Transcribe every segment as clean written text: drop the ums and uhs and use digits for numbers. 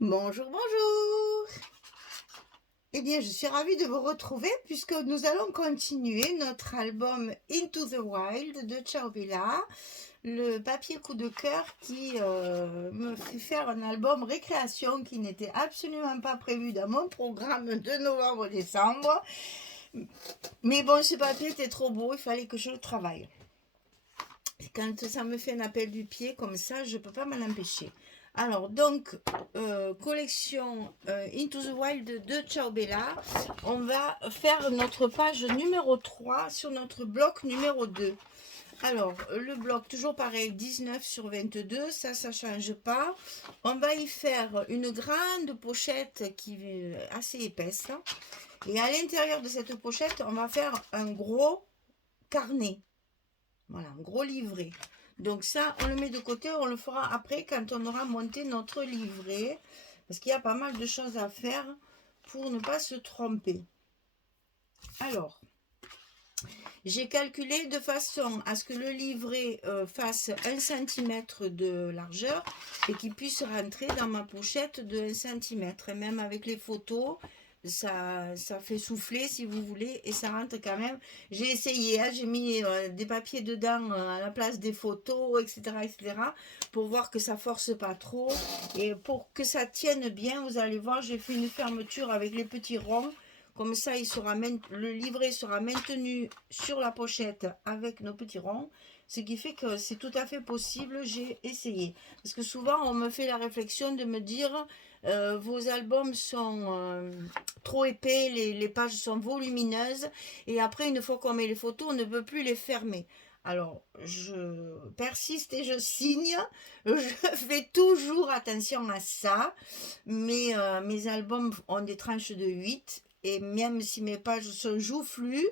Bonjour, bonjour. Eh bien, je suis ravie de vous retrouver puisque nous allons continuer notre album Into the Wild de Ciao Bella, le papier coup de cœur qui me fait faire un album récréation qui n'était absolument pas prévu dans mon programme de novembre-décembre. Mais bon, ce papier était trop beau, il fallait que je le travaille. Quand ça me fait un appel du pied comme ça, je ne peux pas m'en empêcher. Alors, donc, collection Into the Wild de Ciao Bella. On va faire notre page numéro 3 sur notre bloc numéro 2. Alors, le bloc, toujours pareil, 19 sur 22, ça ne change pas. On va y faire une grande pochette qui est assez épaisse. Et à l'intérieur de cette pochette, on va faire un gros carnet. Voilà, un gros livret. Donc ça, on le met de côté, on le fera après quand on aura monté notre livret. Parce qu'il y a pas mal de choses à faire pour ne pas se tromper. Alors, j'ai calculé de façon à ce que le livret fasse 1 cm de largeur et qu'il puisse rentrer dans ma pochette de 1 cm. Et même avec les photos, ça fait souffler si vous voulez et ça rentre quand même. J'ai essayé, hein, j'ai mis des papiers dedans à la place des photos, etc., pour voir que ça force pas trop et pour que ça tienne bien. Vous allez voir, j'ai fait une fermeture avec les petits ronds. Comme ça, le livret sera maintenu sur la pochette avec nos petits ronds. Ce qui fait que c'est tout à fait possible, j'ai essayé. Parce que souvent, on me fait la réflexion de me dire vos albums sont trop épais, les pages sont volumineuses. Et après, une fois qu'on met les photos, on ne peut plus les fermer. Alors, je persiste et je signe. Je fais toujours attention à ça. Mes albums ont des tranches de 8. Et même si mes pages sont joufflues,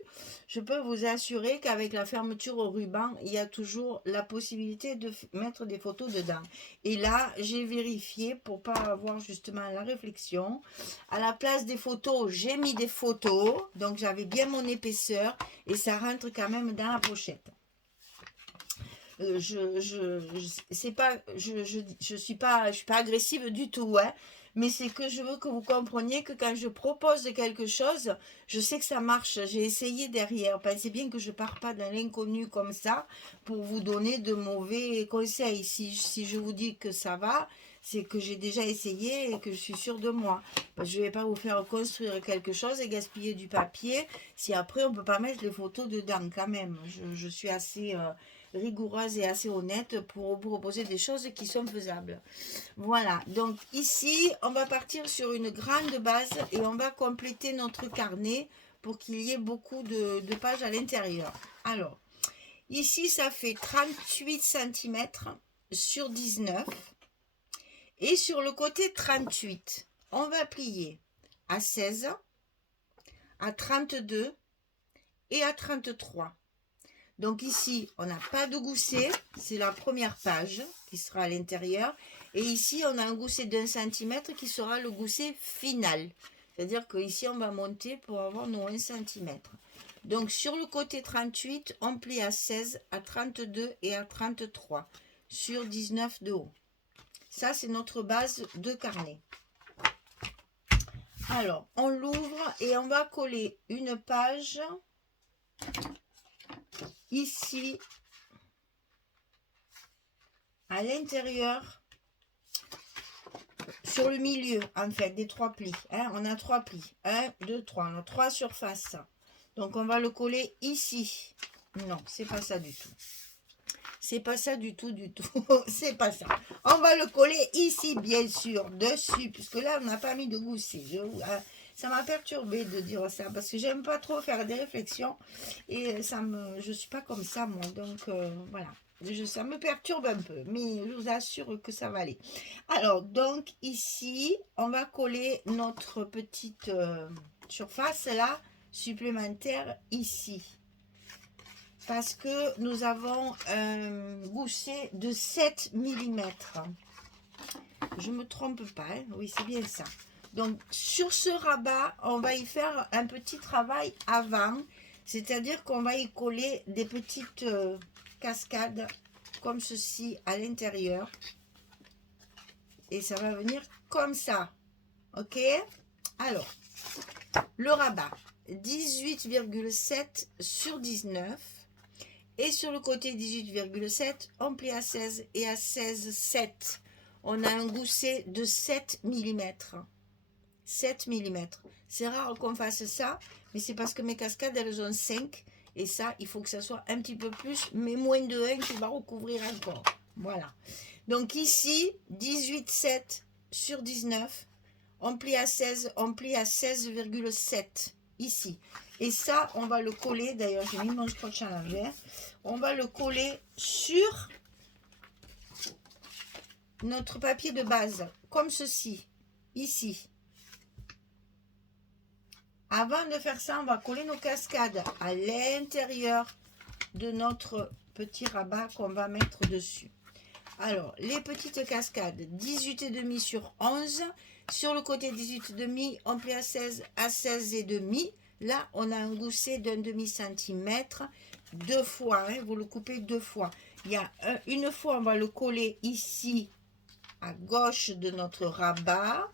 je peux vous assurer qu'avec la fermeture au ruban, il y a toujours la possibilité de mettre des photos dedans. Et là, j'ai vérifié pour pas avoir justement la réflexion. À la place des photos, j'ai mis des photos. Donc j'avais bien mon épaisseur et ça rentre quand même dans la pochette. Je suis pas agressive du tout, hein, mais c'est que je veux que vous compreniez que quand je propose quelque chose, je sais que ça marche. J'ai essayé derrière. Pensez bien que je pars pas dans l'inconnu comme ça pour vous donner de mauvais conseils. Si je vous dis que ça va, c'est que j'ai déjà essayé et que je suis sûre de moi. Je vais pas vous faire construire quelque chose et gaspiller du papier si après on peut pas mettre les photos dedans quand même. Je suis assez rigoureuse et assez honnête pour vous proposer des choses qui sont faisables. Voilà, donc ici, on va partir sur une grande base et on va compléter notre carnet pour qu'il y ait beaucoup de pages à l'intérieur. Alors, ici, ça fait 38 cm sur 19 et sur le côté 38, on va plier à 16, à 32 et à 33. Donc ici, on n'a pas de gousset, c'est la première page qui sera à l'intérieur. Et ici, on a un gousset d'1 centimètre qui sera le gousset final. C'est-à-dire qu'ici, on va monter pour avoir nos 1 cm. Donc sur le côté 38, on plie à 16, à 32 et à 33 sur 19 de haut. Ça, c'est notre base de carnet. Alors, on l'ouvre et on va coller une page ici à l'intérieur, sur le milieu en fait des 3 plis, hein, on a 3 plis, 1 2 3, on a 3 surfaces, donc on va le coller ici. Non, c'est pas ça du tout, c'est pas ça du tout c'est pas ça. On va le coller ici bien sûr dessus, puisque là on n'a pas mis de gousset. Ça m'a perturbé de dire ça parce que j'aime pas trop faire des réflexions et je suis pas comme ça moi, donc voilà. Ça me perturbe un peu, mais je vous assure que ça va aller. Alors, donc ici, on va coller notre petite surface là, supplémentaire ici. Parce que nous avons un gousset de 7 mm. Je ne me trompe pas, hein? Oui, c'est bien ça. Donc, sur ce rabat, on va y faire un petit travail avant. C'est-à-dire qu'on va y coller des petites cascades comme ceci à l'intérieur. Et ça va venir comme ça. Ok? Alors, le rabat, 18,7 sur 19. Et sur le côté 18,7, on plie à 16 et à 16,7. On a un gousset de 7 mm. 7 mm. C'est rare qu'on fasse ça, mais c'est parce que mes cascades, elles ont 5. Et ça, il faut que ça soit un petit peu plus, mais moins de 1 qui va recouvrir encore. Voilà. Donc ici, 18,7 sur 19. On plie à 16, on plie à 16,7 ici. Et ça, on va le coller, d'ailleurs j'ai mis mon scotch à l'envers, on va le coller sur notre papier de base, comme ceci, ici. Avant de faire ça, on va coller nos cascades à l'intérieur de notre petit rabat qu'on va mettre dessus. Alors, les petites cascades, 18,5 sur 11. Sur le côté 18,5, on plie à 16 à 16,5. Là, on a un gousset d'un demi-centimètre. Deux fois, hein, vous le coupez deux fois. Il y a une fois, on va le coller ici, à gauche de notre rabat.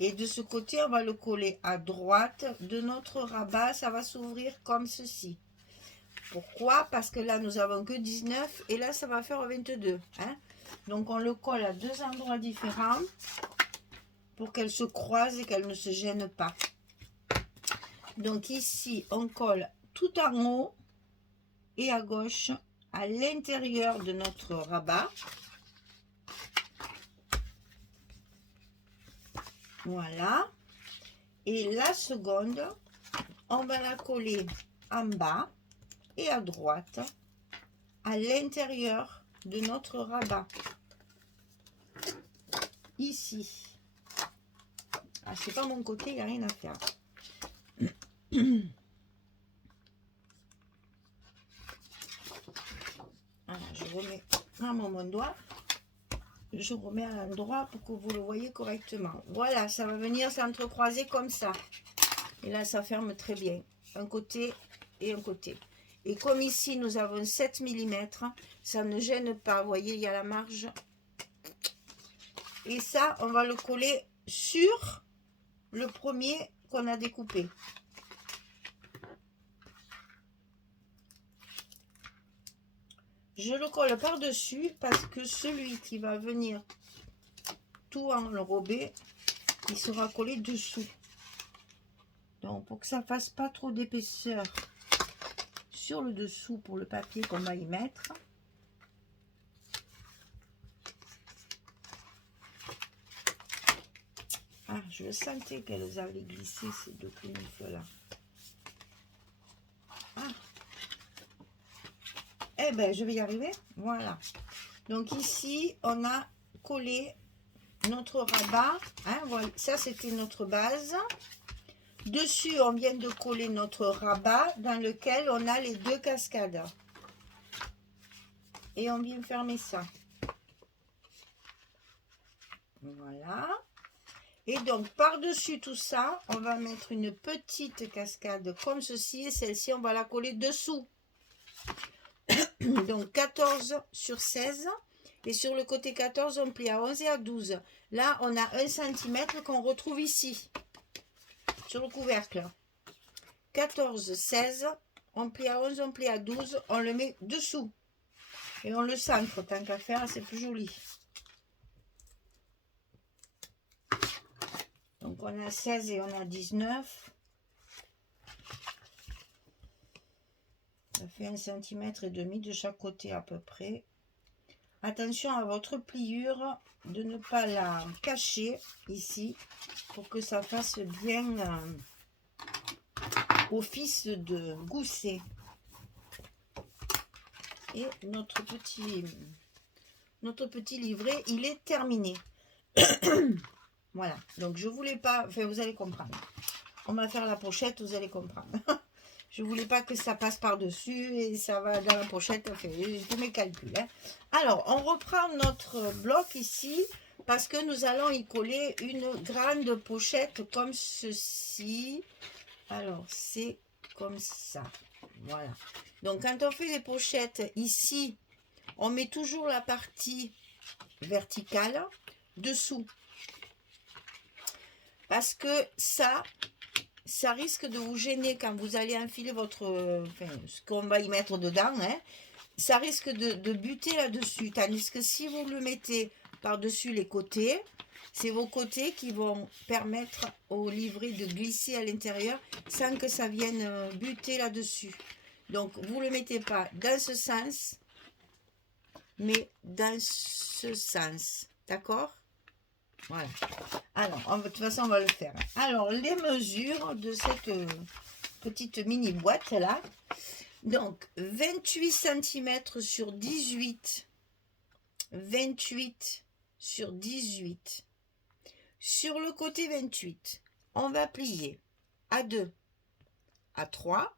Et de ce côté, on va le coller à droite de notre rabat. Ça va s'ouvrir comme ceci. Pourquoi? Parce que là, nous avons que 19 et là, ça va faire 22. Hein? Donc, on le colle à deux endroits différents pour qu'elle se croise et qu'elle ne se gêne pas. Donc, ici, on colle tout en haut et à gauche à l'intérieur de notre rabat. Voilà. Et la seconde, on va la coller en bas et à droite à l'intérieur de notre rabat. Ici. Ah, c'est pas mon côté, il n'y a rien à faire. Voilà, je remets vraiment mon doigt. Je remets à l'endroit pour que vous le voyez correctement. Voilà, ça va venir s'entrecroiser comme ça. Et là, ça ferme très bien. Un côté et un côté. Et comme ici, nous avons 7 mm, ça ne gêne pas. Vous voyez, il y a la marge. Et ça, on va le coller sur le premier qu'on a découpé. Je le colle par-dessus parce que celui qui va venir tout enrober, il sera collé dessous. Donc, pour que ça ne fasse pas trop d'épaisseur sur le dessous pour le papier qu'on va y mettre. Ah, je sentais qu'elles allaient glisser ces deux clenifs-là. Ah. Eh ben, je vais y arriver. Voilà. Donc ici, on a collé notre rabat. Hein, voilà. Ça, c'était notre base. Dessus, on vient de coller notre rabat dans lequel on a les deux cascades. Et on vient fermer ça. Voilà. Et donc, par-dessus tout ça, on va mettre une petite cascade comme ceci. Et celle-ci, on va la coller dessous. Donc, 14 sur 16. Et sur le côté 14, on plie à 11 et à 12. Là, on a 1 cm qu'on retrouve ici. Sur le couvercle. 14, 16. On plie à 11, on plie à 12. On le met dessous. Et on le centre. Tant qu'à faire, c'est plus joli. Donc, on a 16 et on a 19. Ça fait 1,5 cm de chaque côté à peu près. Attention à votre pliure, de ne pas la cacher ici, pour que ça fasse bien office de gousset. Et notre petit livret, il est terminé. Voilà, donc je voulais pas, enfin vous allez comprendre. On va faire la pochette, vous allez comprendre. Je voulais pas que ça passe par-dessus et ça va dans la pochette. Enfin, j'ai fait mes calculs. Hein. Alors, on reprend notre bloc ici parce que nous allons y coller une grande pochette comme ceci. Alors, c'est comme ça. Voilà. Donc, quand on fait les pochettes ici, on met toujours la partie verticale dessous. Parce que ça risque de vous gêner quand vous allez enfiler votre, ce qu'on va y mettre dedans, hein. Ça risque de buter là-dessus. Tandis que si vous le mettez par-dessus les côtés, c'est vos côtés qui vont permettre au livret de glisser à l'intérieur sans que ça vienne buter là-dessus. Donc, vous ne le mettez pas dans ce sens, mais dans ce sens. D'accord? Voilà. Alors, de toute façon, on va le faire. Alors, les mesures de cette petite mini boîte là. Donc, 28 cm sur 18. 28 sur 18. Sur le côté 28, on va plier à 2, à 3,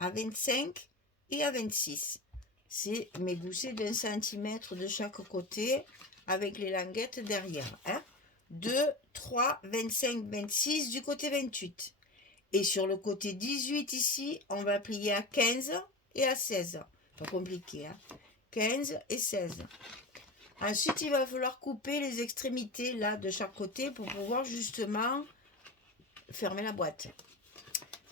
à 25 et à 26. C'est mes goussets d'1 cm de chaque côté avec les languettes derrière. 2, 3, 25, 26 du côté 28. Et sur le côté 18 ici, on va plier à 15 et à 16. Pas compliqué, hein? 15 et 16. Ensuite, il va falloir couper les extrémités là de chaque côté pour pouvoir justement fermer la boîte.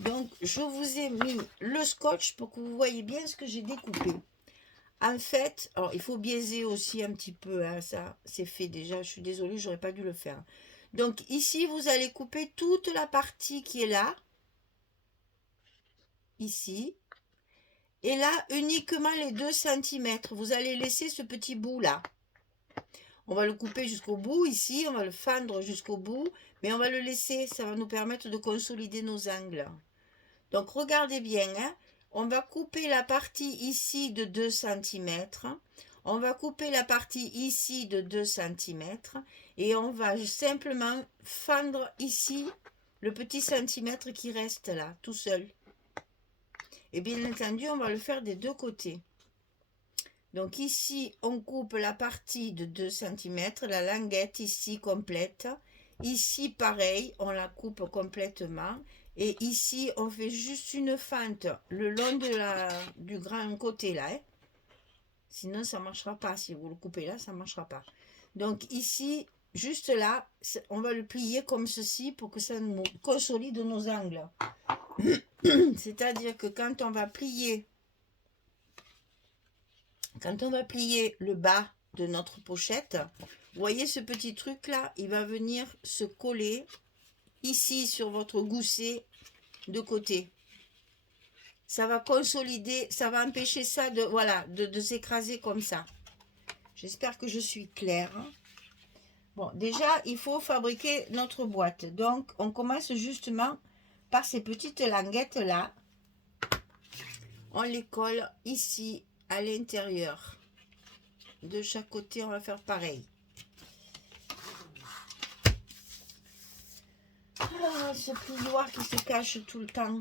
Donc, je vous ai mis le scotch pour que vous voyez bien ce que j'ai découpé. En fait, alors il faut biaiser aussi un petit peu, hein, ça c'est fait déjà, je suis désolée, j'aurais pas dû le faire. Donc ici, vous allez couper toute la partie qui est là, ici, et là uniquement les 2 cm. Vous allez laisser ce petit bout là. On va le couper jusqu'au bout ici, on va le fendre jusqu'au bout, mais on va le laisser, ça va nous permettre de consolider nos angles. Donc regardez bien, hein, on va couper la partie ici de 2 cm, on va couper la partie ici de 2 cm, et on va simplement fendre ici le petit centimètre qui reste là, tout seul. Et bien entendu, on va le faire des deux côtés. Donc ici, on coupe la partie de 2 cm, la languette ici complète. Ici, pareil, on la coupe complètement. Et ici, on fait juste une fente le long du grand côté là. Hein. Sinon, ça ne marchera pas. Si vous le coupez là, ça ne marchera pas. Donc ici, juste là, on va le plier comme ceci pour que ça nous consolide nos angles. C'est-à-dire que quand on va plier le bas de notre pochette, vous voyez ce petit truc là, il va venir se coller ici sur votre gousset de côté. Ça va consolider, ça va empêcher ça de, voilà, de s'écraser comme ça. J'espère que je suis claire. Bon, déjà, il faut fabriquer notre boîte. Donc, on commence justement par ces petites languettes là. On les colle ici à l'intérieur. De chaque côté, on va faire pareil. Ah, ce plioir qui se cache tout le temps.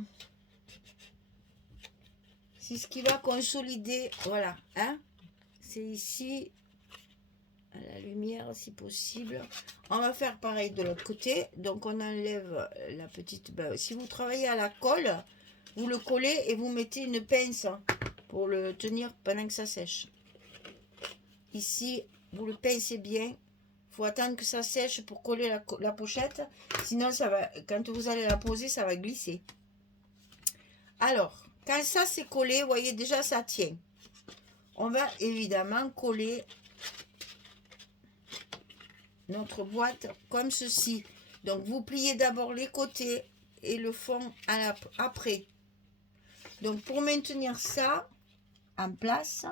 C'est ce qui va consolider. Voilà. Hein? C'est ici. À la lumière, si possible. On va faire pareil de l'autre côté. Donc, on enlève la petite... Ben, si vous travaillez à la colle, vous le collez et vous mettez une pince pour le tenir pendant que ça sèche. Ici, vous le pincez bien. Il faut attendre que ça sèche pour coller la pochette. Sinon, ça va, quand vous allez la poser, ça va glisser. Alors, quand ça c'est collé, vous voyez déjà ça tient. On va évidemment coller notre boîte comme ceci. Donc, vous pliez d'abord les côtés et le fond après. Donc, pour maintenir ça en place,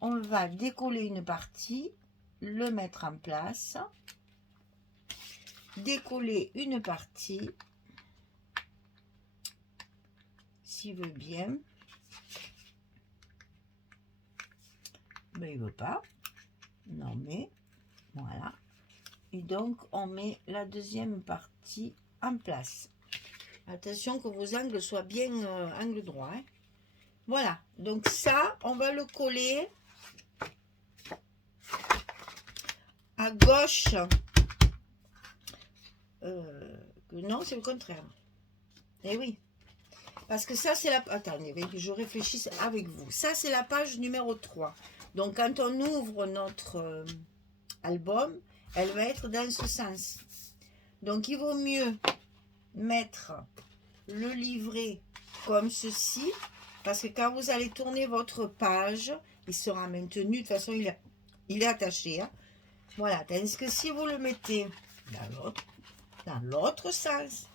on va décoller une partie, le mettre en place, décoller une partie, s'il veut bien, mais il veut pas, non mais, voilà, et donc on met la deuxième partie en place. Attention que vos angles soient bien angles droits, hein. Voilà, donc ça, on va le coller à gauche. Non, c'est le contraire. Eh oui. Parce que ça, c'est la... Attendez, je réfléchisse avec vous. Ça, c'est la page numéro 3. Donc, quand on ouvre notre album, elle va être dans ce sens. Donc, il vaut mieux mettre le livret comme ceci, parce que quand vous allez tourner votre page, il sera maintenu. De toute façon, il est attaché. Hein. Voilà, tandis que si vous le mettez dans l'autre sens,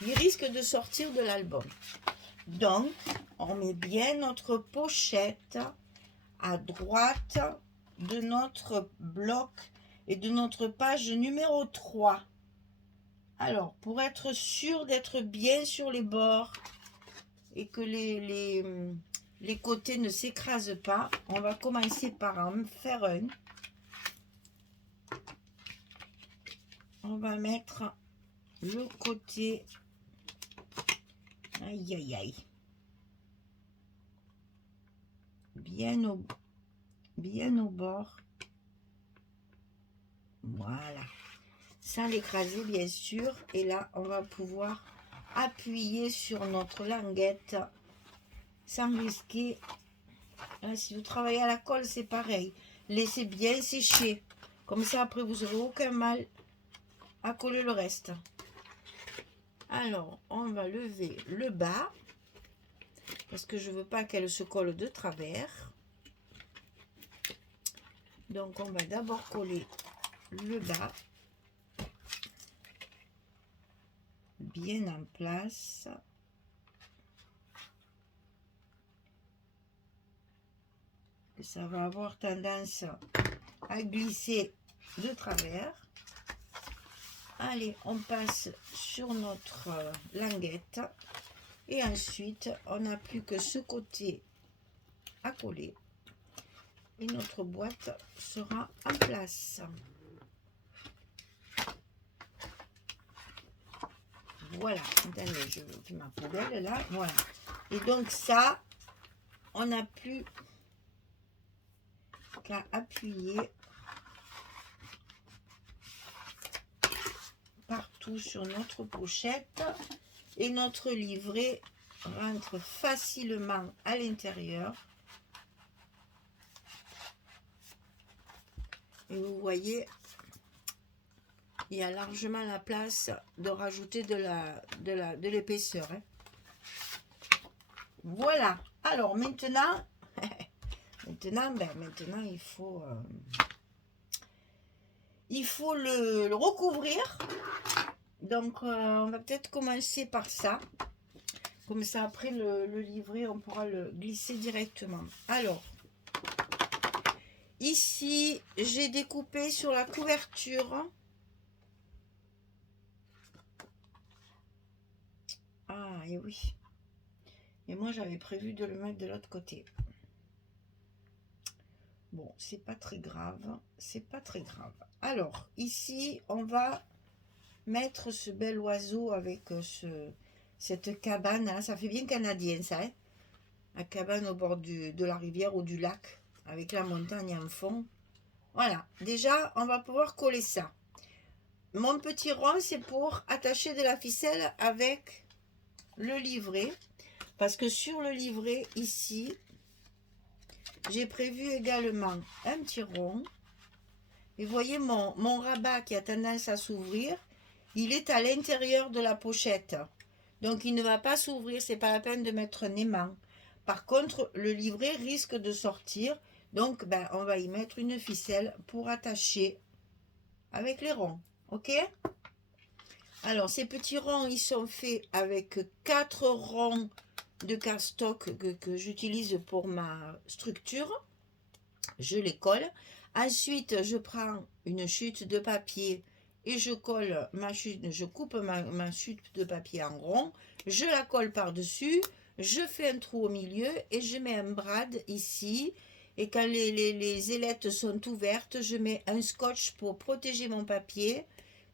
il risque de sortir de l'album. Donc, on met bien notre pochette à droite de notre bloc et de notre page numéro 3. Alors, pour être sûr d'être bien sur les bords et que les côtés ne s'écrasent pas, on va commencer par en faire un. On va mettre le côté, aïe aïe aïe, bien au bord. Voilà, sans l'écraser bien sûr. Et là, on va pouvoir appuyer sur notre languette sans risquer. Là, si vous travaillez à la colle, c'est pareil. Laissez bien sécher. Comme ça, après, vous n'aurez aucun mal à coller le reste. Alors, on va lever le bas parce que je veux pas qu'elle se colle de travers. Donc, on va d'abord coller le bas bien en place. Ça va avoir tendance à glisser de travers. Allez, on passe sur notre languette et ensuite on n'a plus que ce côté à coller et notre boîte sera en place. Voilà, attendez, je fais ma poubelle là, voilà. Et donc ça, on n'a plus qu'à appuyer partout sur notre pochette et notre livret rentre facilement à l'intérieur. Et vous voyez, il y a largement la place de rajouter de l'épaisseur. Hein. Voilà. Alors maintenant, maintenant il faut le recouvrir. Donc on va peut-être commencer par ça. Comme ça après le livret, on pourra le glisser directement. Alors, ici, j'ai découpé sur la couverture. Ah, et oui. Et moi, j'avais prévu de le mettre de l'autre côté. Bon, c'est pas très grave. C'est pas très grave. Alors, ici, on va mettre ce bel oiseau avec cette cabane. Hein. Ça fait bien canadien, ça. Hein, la cabane au bord de la rivière ou du lac, avec la montagne en fond. Voilà. Déjà, on va pouvoir coller ça. Mon petit rond, c'est pour attacher de la ficelle avec le livret. Parce que sur le livret, ici, j'ai prévu également un petit rond. Et vous voyez mon rabat qui a tendance à s'ouvrir, il est à l'intérieur de la pochette. Donc, il ne va pas s'ouvrir, c'est pas la peine de mettre un aimant. Par contre, le livret risque de sortir. Donc, on va y mettre une ficelle pour attacher avec les ronds. Ok? Alors, ces petits ronds, ils sont faits avec 4 ronds de cardstock que j'utilise pour ma structure. Je les colle. Ensuite, je prends une chute de papier et je colle ma chute, je coupe ma chute de papier en rond. Je la colle par-dessus. Je fais un trou au milieu et je mets un brad ici. Et quand les ailettes sont ouvertes, je mets un scotch pour protéger mon papier,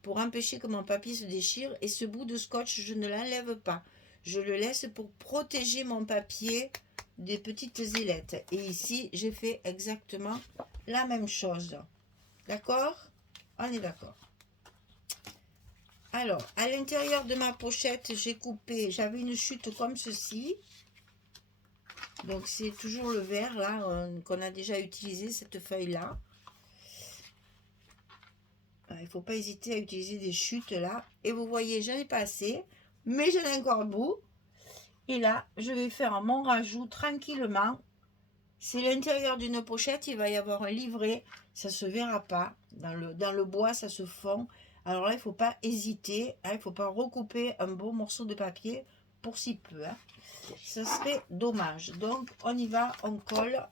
pour empêcher que mon papier se déchire. Et ce bout de scotch, je ne l'enlève pas. Je le laisse pour protéger mon papier des petites ailettes. Et ici, j'ai fait exactement la même chose. D'accord? On est d'accord. Alors, à l'intérieur de ma pochette, j'ai coupé, j'avais une chute comme ceci. Donc, c'est toujours le vert, là, qu'on a déjà utilisé, cette feuille-là. Il faut pas hésiter à utiliser des chutes là. Et vous voyez, j'en ai pas assez, mais j'en ai encore un bout. Et là, je vais faire mon rajout tranquillement. C'est l'intérieur d'une pochette, il va y avoir un livret. Ça se verra pas. Dans le bois, ça se fond. Alors là, il ne faut pas hésiter. Hein, il ne faut pas recouper un beau morceau de papier pour si peu. Hein. Ce serait dommage. Donc, on y va, on colle.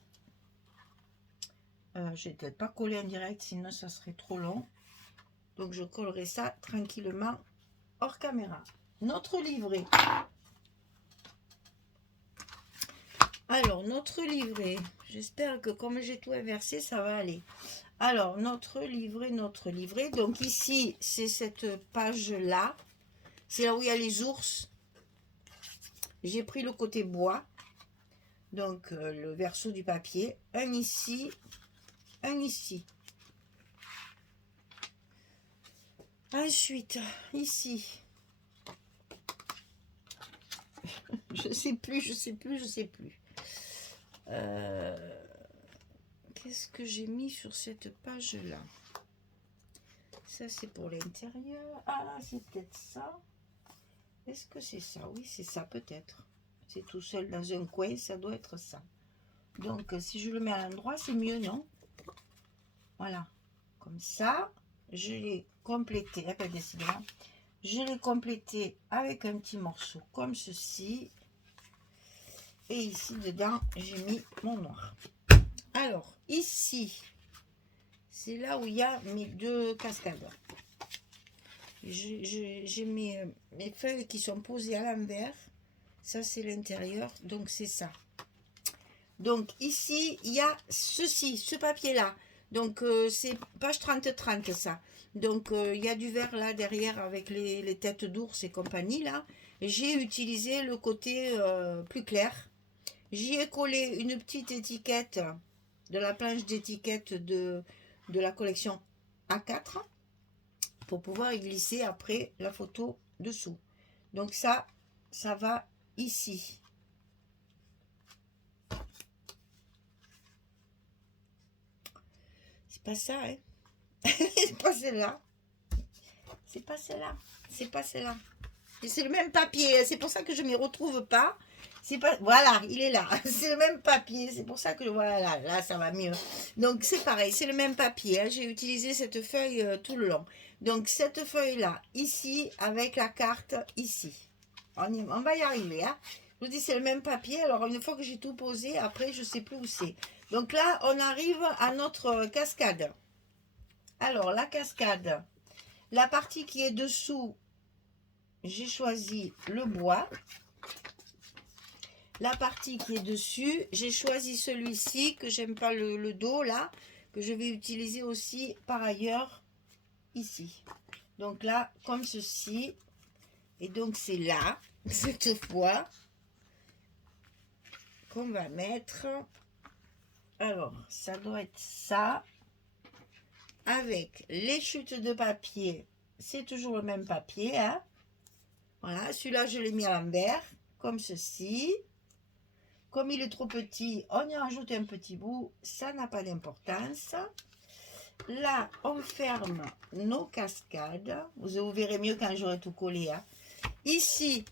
Je vais peut-être pas coller en direct, sinon ça serait trop long. Donc, je collerai ça tranquillement hors caméra. Notre livret. Alors, notre livret, j'espère que comme j'ai tout inversé, ça va aller. Alors, notre livret. Donc ici, c'est cette page-là. C'est là où il y a les ours. J'ai pris le côté bois. Donc, le verso du papier. Un ici, un ici. Ensuite, ici. Je sais plus. Qu'est-ce que j'ai mis sur cette page-là? Ça, c'est pour l'intérieur. Ah, c'est peut-être ça. Est-ce que c'est ça? Oui, c'est ça, peut-être. C'est tout seul dans un coin, ça doit être ça. Donc, si je le mets à l'endroit, c'est mieux, non? Voilà. Comme ça, je l'ai complété. Ah, décidément. Je l'ai complété avec un petit morceau comme ceci. Et ici, dedans, j'ai mis mon noir. Alors, ici, c'est là où il y a mes deux cascades. J'ai mes feuilles qui sont posées à l'envers. Ça, c'est l'intérieur. Donc, c'est ça. Donc, ici, il y a ceci, ce papier-là. Donc, c'est page 30-30, ça. Donc, il y a du vert là derrière avec les têtes d'ours et compagnie, là. J'ai utilisé le côté plus clair. J'y ai collé une petite étiquette de la planche d'étiquette de la collection A4 pour pouvoir y glisser après la photo dessous. Donc ça va ici. C'est pas ça, hein. C'est pas celle-là. C'est pas celle-là. C'est pas celle-là. Et c'est le même papier. C'est pour ça que je ne m'y retrouve pas. C'est pas, voilà, il est là. C'est le même papier. C'est pour ça que voilà, là, ça va mieux. Donc, c'est pareil. C'est le même papier. Hein. J'ai utilisé cette feuille tout le long. Donc, cette feuille-là, ici, avec la carte ici. On va y arriver. Hein. Je vous dis, c'est le même papier. Alors, une fois que j'ai tout posé, après, je ne sais plus où c'est. Donc là, on arrive à notre cascade. Alors, la cascade. La partie qui est dessous, j'ai choisi le bois. La partie qui est dessus, j'ai choisi celui-ci, que j'aime pas le dos là, que je vais utiliser aussi par ailleurs ici. Donc là, comme ceci. Et donc c'est là, cette fois, qu'on va mettre. Alors, ça doit être ça. Avec les chutes de papier, c'est toujours le même papier. Hein. Voilà, celui-là, je l'ai mis à l'envers, comme ceci. Comme il est trop petit, on y rajoute un petit bout, ça n'a pas d'importance. Là, on ferme nos cascades. Vous verrez mieux quand j'aurai tout collé. Hein. Ici,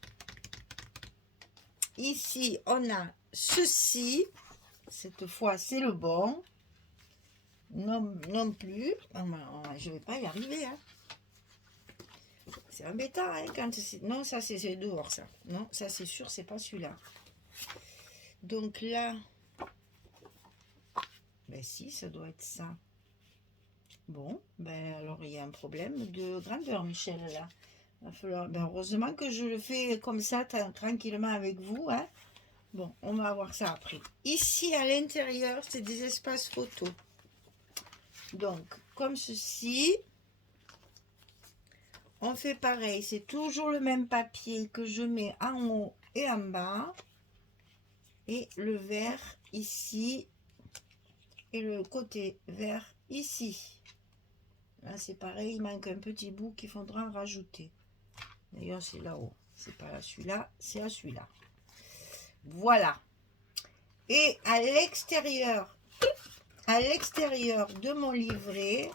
on a ceci. Cette fois, c'est le bon. Non plus. Je ne vais pas y arriver. Hein. C'est embêtant. Hein, quand non, ça, c'est dehors, ça. Non, ça, c'est sûr, c'est pas celui-là. Donc là, ben si, ça doit être ça. Bon, ben alors il y a un problème de grandeur, Michel, là. Il va falloir, ben heureusement que je le fais comme ça, tranquillement avec vous. Hein. Bon, on va voir ça après. Ici, à l'intérieur, c'est des espaces photos. Donc, comme ceci, on fait pareil. C'est toujours le même papier que je mets en haut et en bas. Et le vert ici. Et le côté vert ici. Là, c'est pareil. Il manque un petit bout qu'il faudra rajouter. D'ailleurs, c'est là-haut. C'est pas à celui-là, c'est à celui-là. Voilà. Et à l'extérieur de mon livret,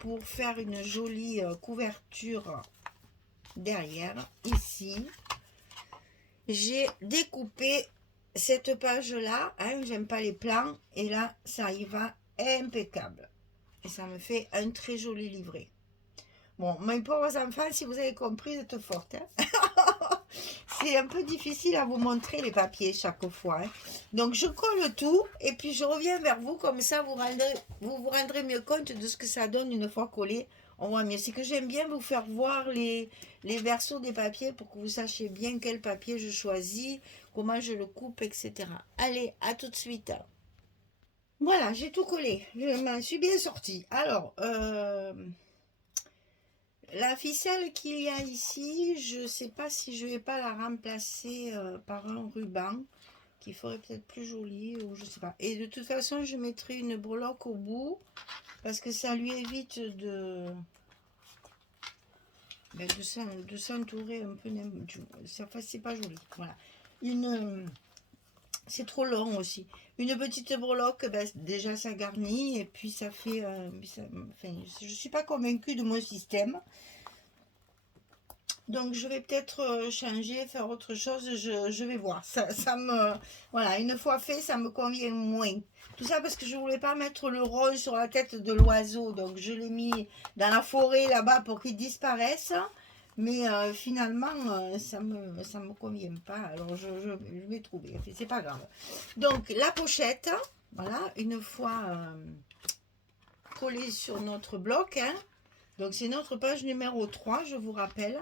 pour faire une jolie couverture derrière. Ici, j'ai découpé cette page là, hein, j'aime pas les plans, et là ça y va impeccable et ça me fait un très joli livret. Bon, mes pauvres enfants, si vous avez compris, vous êtes fortes, hein. C'est un peu difficile à vous montrer les papiers chaque fois, hein. Donc je colle tout et puis je reviens vers vous, comme ça vous rendrez mieux compte de ce que ça donne une fois collé. On voit mieux. C'est que j'aime bien vous faire voir les versos des papiers pour que vous sachiez bien quel papier je choisis, comment je le coupe, etc. Allez, à tout de suite. Voilà, j'ai tout collé. Je m'en suis bien sortie. Alors, la ficelle qu'il y a ici, je ne sais pas si je ne vais pas la remplacer par un ruban qui ferait peut-être plus joli, ou je sais pas. Et de toute façon, je mettrai une breloque au bout parce que ça lui évite de s'entourer un peu. C'est pas joli. Voilà. C'est trop long aussi. Une petite breloque, ben, déjà ça garnit et puis ça fait. Enfin, je ne suis pas convaincue de mon système. Donc je vais peut-être changer, faire autre chose, je vais voir. Voilà, une fois fait, ça me convient moins. Tout ça parce que je voulais pas mettre le rose sur la tête de l'oiseau. Donc je l'ai mis dans la forêt là-bas pour qu'il disparaisse. Mais finalement, ça me convient pas. Alors je vais trouver. C'est pas grave. Donc la pochette, voilà, une fois collée sur notre bloc, hein. Donc c'est notre page numéro 3, je vous rappelle.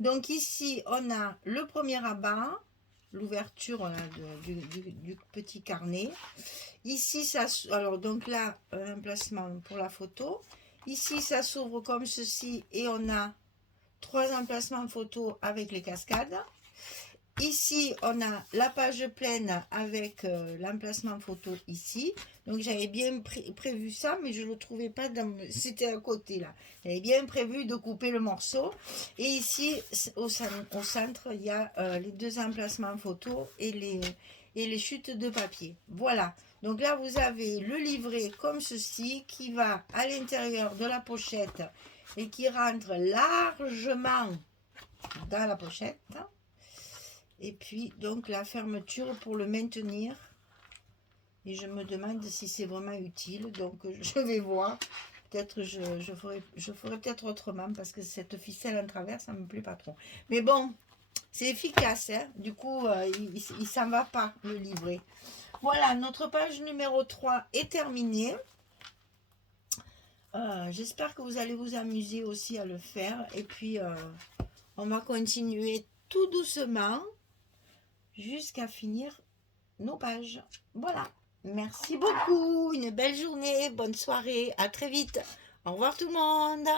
Donc ici, on a le premier rabat, l'ouverture du petit carnet. Ici, ça, alors donc là, un emplacement pour la photo. Ici, ça s'ouvre comme ceci et on a 3 emplacements photo avec les cascades. Ici, on a la page pleine avec l'emplacement photo ici. Donc, j'avais bien prévu ça, mais je ne le trouvais pas dans... C'était à côté, là. J'avais bien prévu de couper le morceau. Et ici, au centre, il y a les 2 emplacements photo et les chutes de papier. Voilà. Donc là, vous avez le livret comme ceci qui va à l'intérieur de la pochette et qui rentre largement dans la pochette. Et puis, donc, la fermeture pour le maintenir. Et je me demande si c'est vraiment utile. Donc, je vais voir. Peut-être je ferai peut-être autrement parce que cette ficelle en travers, ça ne me plaît pas trop. Mais bon, c'est efficace, hein. Du coup, il s'en va pas, le livret. Voilà, notre page numéro 3 est terminée. J'espère que vous allez vous amuser aussi à le faire. Et puis, on va continuer tout doucement jusqu'à finir nos pages. Voilà. Merci beaucoup. Une belle journée. Bonne soirée. À très vite. Au revoir tout le monde.